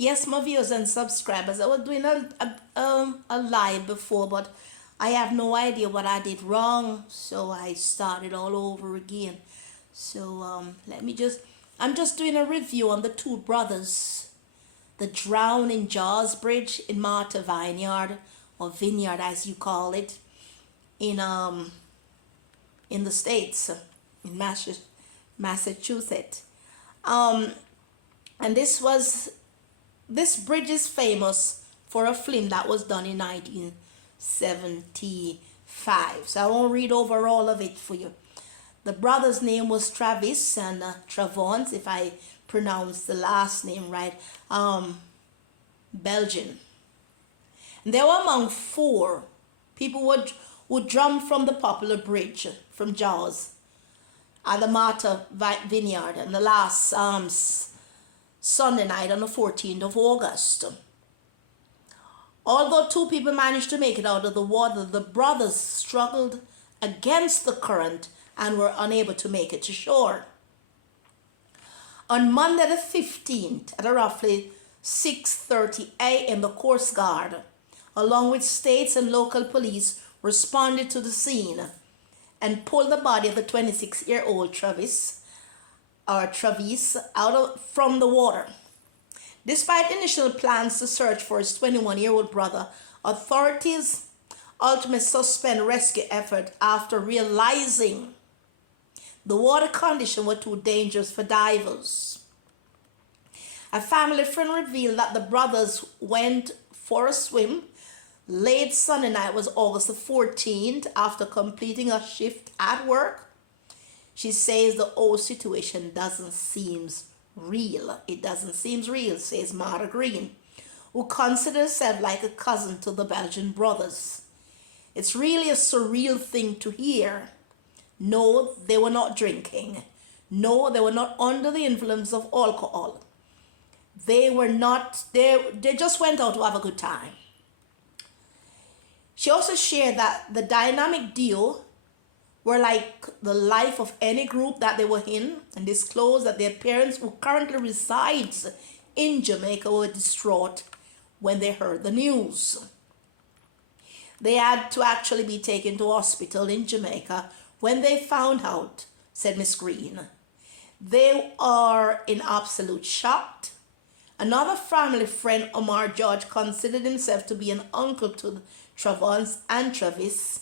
Yes, my viewers and subscribers. I was doing a live before, but I have no idea what I did wrong, so I started all over again. So let me just. I'm just doing a review on the two brothers, the drowned in Jaws Bridge in Martha Vineyard, or Vineyard as you call it, in in the States, in Massachusetts. Um, and this bridge is famous for a film that was done in 1975. So I won't read over all of it for you. The brother's name was Travis and Tavaughn, if I pronounce the last name right, Belgian. And they were among four people who jumped from the popular bridge from Jaws at the Martha Vineyard on the last Sunday night on the 14th of August. Although two people managed to make it out of the water, the brothers struggled against the current and were unable to make it to shore. On Monday the 15th at roughly 6:30 a.m., the Coast Guard, along with states and local police, responded to the scene and pulled the body of the 26-year-old Travis from the water. Despite initial plans to search for his 21-year-old brother, authorities ultimately suspend rescue effort after realizing the water conditions were too dangerous for divers. A family friend revealed that the brothers went for a swim late Sunday night, was August the 14th, after completing a shift at work. She says the whole situation doesn't seem real. It doesn't seem real, says Martha Green, who considers herself like a cousin to the Belgian brothers. It's really a surreal thing to hear. No, they were not drinking. No, they were not under the influence of alcohol. They just went out to have a good time. She also shared that the dynamic duo were like the life of any group that they were in, and disclosed that their parents, who currently resides in Jamaica, were distraught when they heard the news. They had to actually be taken to hospital in Jamaica when they found out, said Miss Green. They are in absolute shock. Another family friend, Omar George, considered himself to be an uncle to Tavaughn and Travis.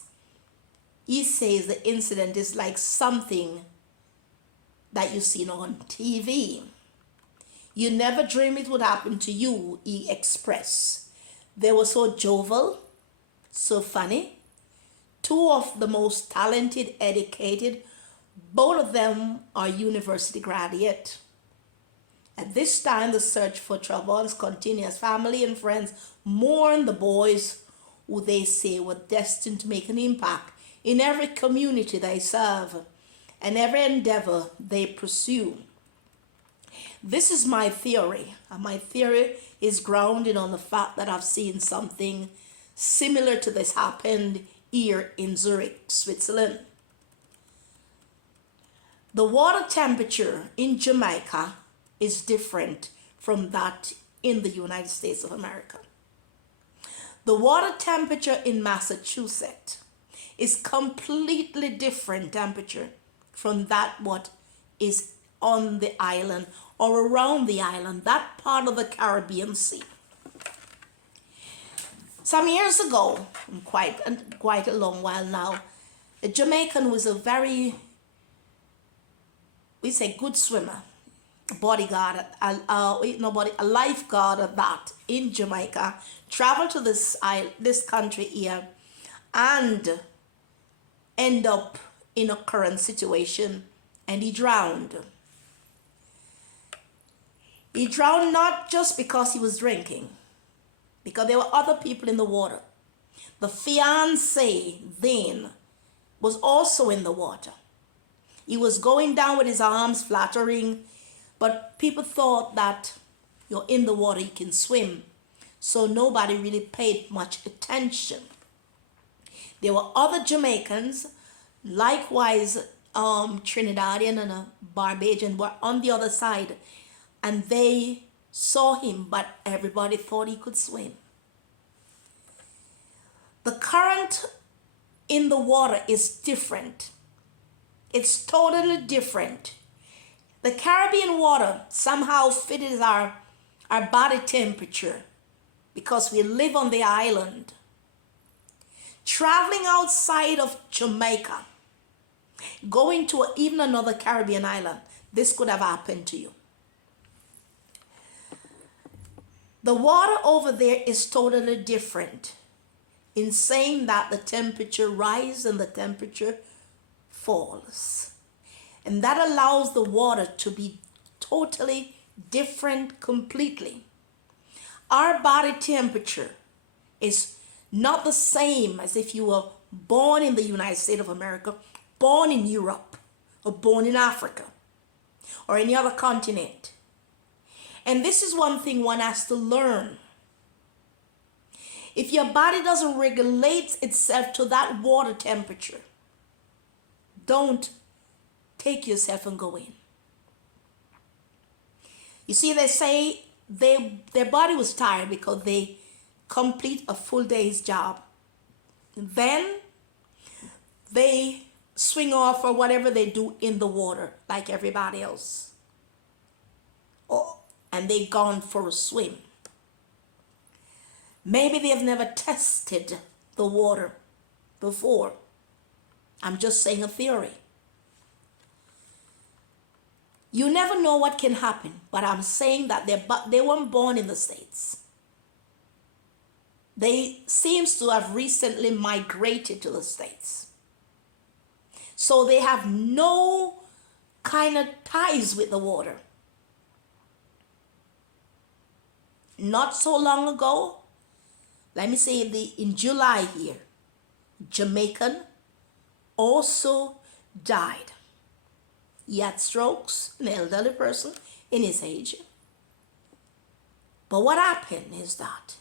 He says the incident is like something that you've seen on TV. You never dream it would happen to you, he expressed. They were so jovial, so funny. Two of the most talented, educated. Both of them are university graduates. At this time, the search for Tavaughn continues. Family and friends mourn the boys who they say were destined to make an impact in every community they serve and every endeavor they pursue. This is my theory, and my theory is grounded on the fact that I've seen something similar to this happened here in Zurich, Switzerland. The water temperature in Jamaica is different from that in the United States of America. The water temperature in Massachusetts is completely different temperature from that what is on the island or around the island, that part of the Caribbean Sea. Some years ago, quite a long while now, a Jamaican was a very, we say, good swimmer, bodyguard, a lifeguard at that in Jamaica, traveled to this country here and end up in a current situation, and he drowned. He drowned not just because he was drinking, because there were other people in the water. The fiancé then was also in the water. He was going down with his arms fluttering, but people thought that you're in the water, you can swim. So nobody really paid much attention. There were other Jamaicans, likewise Trinidadian and a Barbadian, were on the other side, and they saw him, but everybody thought he could swim. The current in the water is different. It's totally different. The Caribbean water somehow fits our body temperature because we live on the island. Traveling outside of Jamaica, going to even another Caribbean island, this could have happened to you. The water over there is totally different in saying that the temperature rises and the temperature falls. And that allows the water to be totally different completely. Our body temperature is not the same as if you were born in the United States of America, born in Europe, or born in Africa, or any other continent. And this is one thing one has to learn. If your body doesn't regulate itself to that water temperature, don't take yourself and go in. You see, they say their body was tired because they complete a full day's job. Then they swing off or whatever they do in the water like everybody else. And they gone for a swim. Maybe they've never tested the water before. I'm just saying a theory. You never know what can happen, but I'm saying that they weren't born in the States. They seems to have recently migrated to the States. So they have no kind of ties with the water. Not so long ago, let me say in July here, Jamaican also died. He had strokes, an elderly person in his age. But what happened is that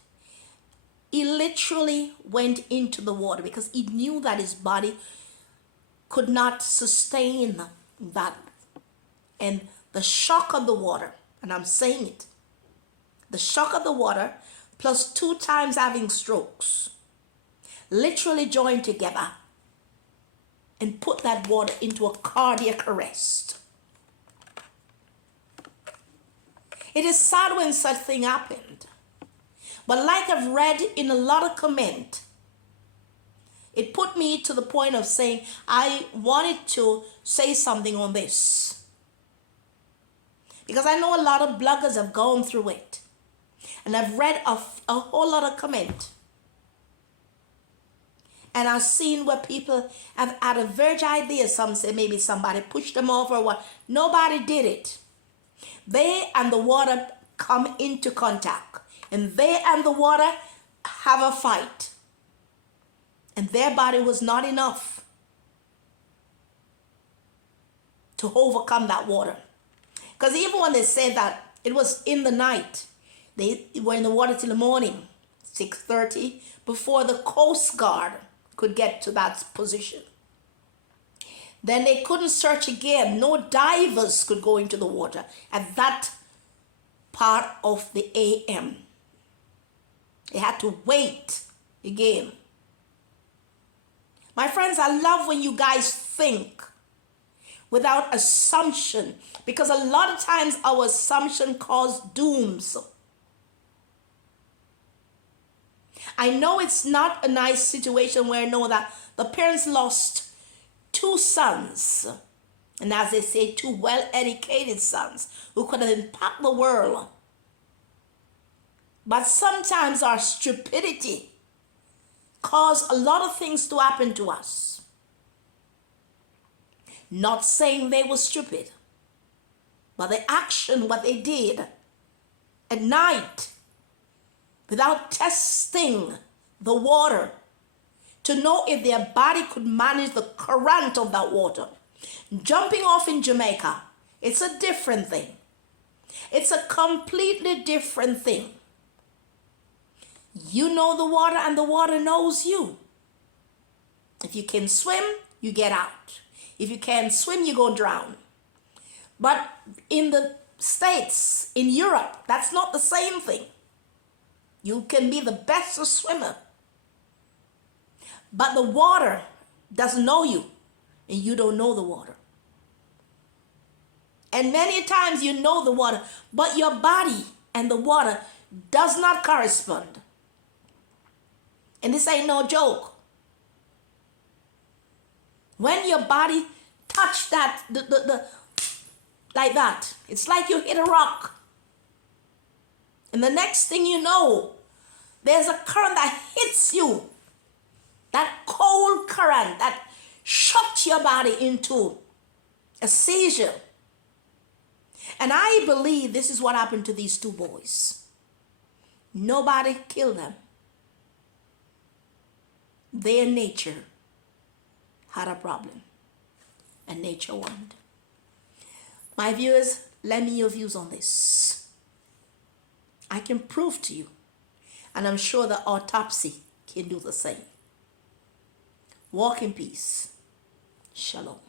he literally went into the water because he knew that his body could not sustain that. And the shock of the water, and I'm saying it, the shock of the water plus 2 times having strokes literally joined together and put that water into a cardiac arrest. It is sad when such thing happened. But like I've read in a lot of comment, it put me to the point of saying I wanted to say something on this. Because I know a lot of bloggers have gone through it. And I've read a whole lot of comment. And I've seen where people have had a verge idea. Some say maybe somebody pushed them over or what. Nobody did it. They and the water come into contact. And they and the water have a fight. And their body was not enough to overcome that water. Because even when they said that it was in the night, they were in the water till the morning, 6:30, before the Coast Guard could get to that position. Then they couldn't search again. No divers could go into the water at that part of the AM. They had to wait again. My friends, I love when you guys think without assumption, because a lot of times our assumption causes dooms. I know it's not a nice situation where I know that the parents lost 2 sons, and as they say, 2 well-educated sons who could have impacted the world. But sometimes our stupidity causes a lot of things to happen to us. Not saying they were stupid, but the action, what they did at night, without testing the water to know if their body could manage the current of that water. Jumping off in Jamaica, it's a different thing. It's a completely different thing. You know the water and the water knows you. If you can swim, you get out. If you can't swim, you go drown. But in the States, in Europe, that's not the same thing. You can be the best swimmer, but the water doesn't know you, and you don't know the water. And many times you know the water, but your body and the water does not correspond. And this ain't no joke. When your body touch that, like that, it's like you hit a rock. And the next thing you know, there's a current that hits you. That cold current that shocked your body into a seizure. And I believe this is what happened to these two boys. Nobody killed them. Their nature had a problem, and nature won. My viewers, lend me your views on this. I can prove to you, and I'm sure the autopsy can do the same. Walk in peace. Shalom.